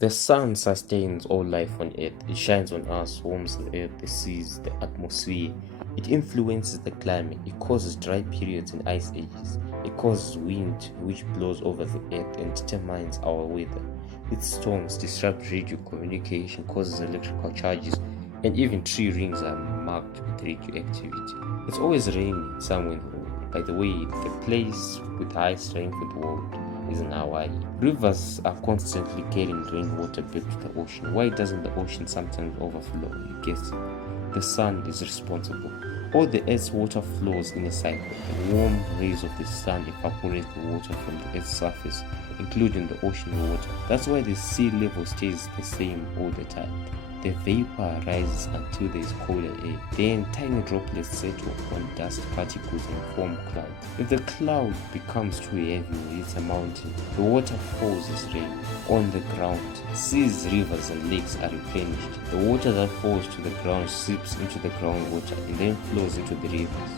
The sun sustains all life on Earth. It shines on us, warms the earth, the seas, the atmosphere. It influences the climate. It causes dry periods and ice ages. It causes wind, which blows over the earth and determines our weather. Its storms disrupt radio communication, causes electrical charges, and even tree rings are marked with radioactivity. It's always raining somewhere in the world. By the way, the place with highest rainfall in the world is in Hawaii. Rivers are constantly carrying rainwater back to the ocean. Why doesn't the ocean sometimes overflow? You guess it. The sun is responsible. All the Earth's water flows in a cycle. The warm rays of the sun evaporate the water from the Earth's surface, including the ocean water. That's why the sea level stays the same all the time. The vapor rises until there is colder air. Then tiny droplets settle on dust particles and form clouds. If the cloud becomes too heavy or hits a mountain, the water falls as rain on the ground. Seas, rivers, and lakes are replenished. The water that falls to the ground seeps into the groundwater and then flows into the rivers,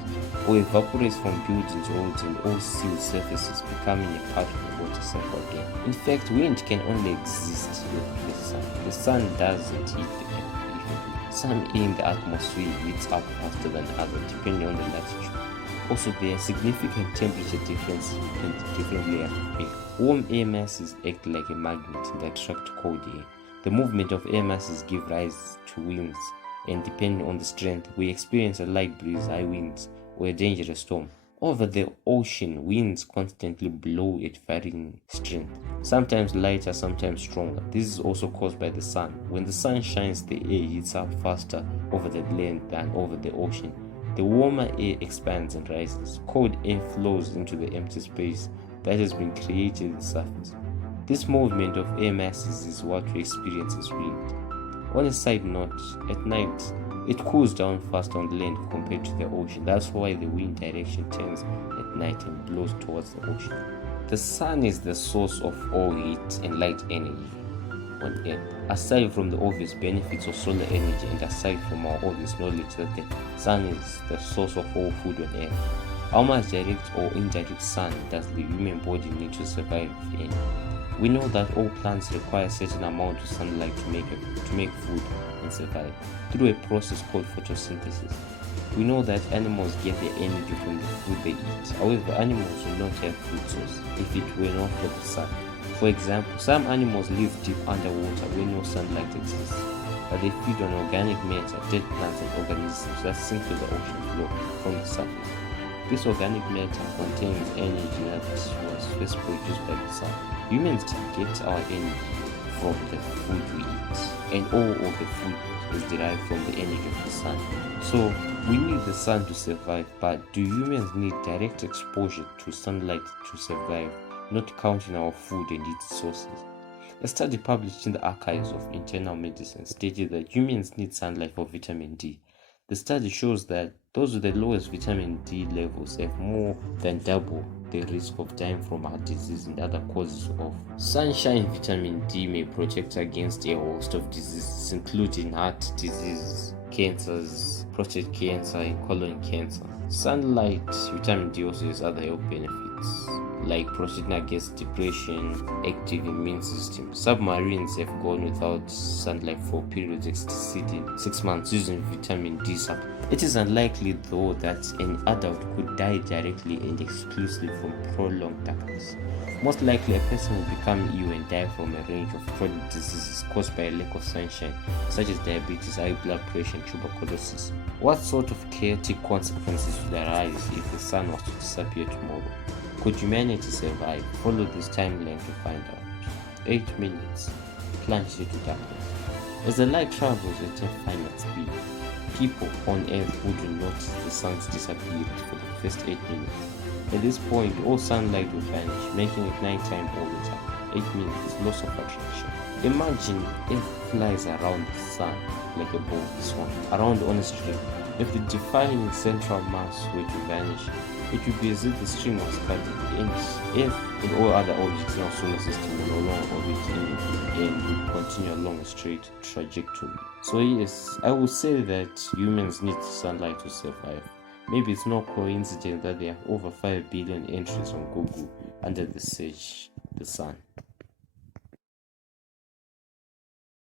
or evaporates from buildings, roads, and all sealed surfaces, becoming a part of the water cycle again. In fact, wind can only exist with the sun. The sun doesn't heat the earth evenly. Some air in the atmosphere heats up faster than others, depending on the latitude. Also, there are significant temperature differences between different layers of air. Warm air masses act like a magnet and attract cold air. The movement of air masses give rise to winds, and depending on the strength, we experience a light breeze, high winds, or a dangerous storm. Over the ocean, winds constantly blow at varying strength, sometimes lighter, sometimes stronger. This is also caused by the sun. When the sun shines, the air heats up faster over the land than over the ocean. The warmer air expands and rises. Cold air flows into the empty space that has been created at the surface. This movement of air masses is what we experience as wind. On a side note, at night, it cools down fast on land compared to the ocean. That's why the wind direction turns at night and blows towards the ocean. The sun is the source of all heat and light energy on Earth. Aside from the obvious benefits of solar energy and aside from our obvious knowledge that the sun is the source of all food on Earth, how much direct or indirect sun does the human body need to survive, if any? We know that all plants require a certain amount of sunlight to make food and survive through a process called photosynthesis. We know that animals get their energy from the food they eat. However, animals will not have food source if it were not for the sun. For example, some animals live deep underwater where no sunlight exists, but they feed on organic matter, dead plants, and organisms that sink to the ocean floor from the surface. This organic matter contains energy that was first produced by the sun. Humans get our energy from the food we eat, and all of the food is derived from the energy of the sun. So we need the sun to survive, but do humans need direct exposure to sunlight to survive, not counting our food and its sources? A study published in the Archives of Internal Medicine stated that humans need sunlight for vitamin D. The study shows that those with the lowest vitamin D levels have more than double the risk of dying from heart disease and other causes of sunshine. Vitamin D may protect against a host of diseases, including heart disease, cancers, prostate cancer, and colon cancer. Sunlight, vitamin D also has other health benefits, like protecting against depression, active immune system. Submarines have gone without sunlight for periods exceeding 6 months using vitamin D supplement. It is unlikely, though, that an adult could die directly and exclusively from prolonged darkness. Most likely, a person will become ill and die from a range of chronic diseases caused by a lack of sunshine, such as diabetes, high blood pressure, and tuberculosis. What sort of chaotic consequences would arise if the sun was to disappear tomorrow? Could humanity survive? Follow this timeline to find out. 8 minutes. Plunge into darkness. As the light travels at a finite speed, people on Earth wouldn't notice the sun's disappearance for the first 8 minutes. At this point, all sunlight will vanish, making it nighttime all the time. 8 minutes. Loss of attraction. Imagine Earth flies around the sun like a ball, this one, around on a string. If the defining central mass were to vanish, it would be as if the string was cut at the ends. Earth and all other objects in our solar system will no longer orbit anything and will continue along a straight trajectory. So yes, I would say that humans need sunlight to survive. Maybe it's no coincidence that there are over 5 billion entries on Google under the search the sun.